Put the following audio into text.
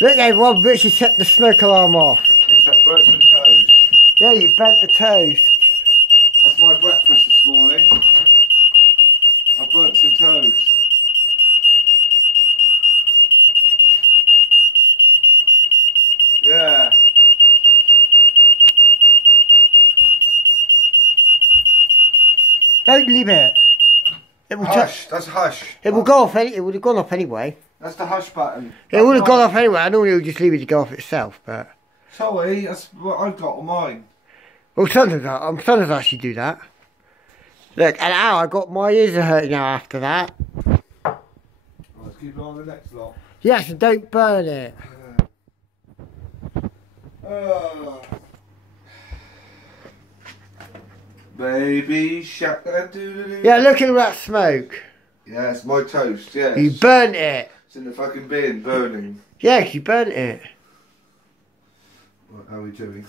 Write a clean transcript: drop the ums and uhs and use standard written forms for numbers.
Look everyone, Richard set the smoke alarm off. Yes, I burnt some toast. Yeah, you bent the toast. That's my breakfast this morning. I burnt some toast. Yeah. Don't leave it. It will Hush, that's hush. It will go off. It would have gone off anyway. That's the hush button. It would have gone off anyway. I normally would just leave it to go off itself, but. Sorry, that's what I've got on mine. Well, sometimes I actually do that. Look, and ow, I got my ears are hurting now after that. Let's keep it on the next lot. Yes, and don't burn it. Baby shark, doo-doo-doo. Yeah, look at all that smoke. Yeah, it's my toast, yes. You burnt it. It's in the fucking bin, burning. Yes, you burnt it. What are we doing?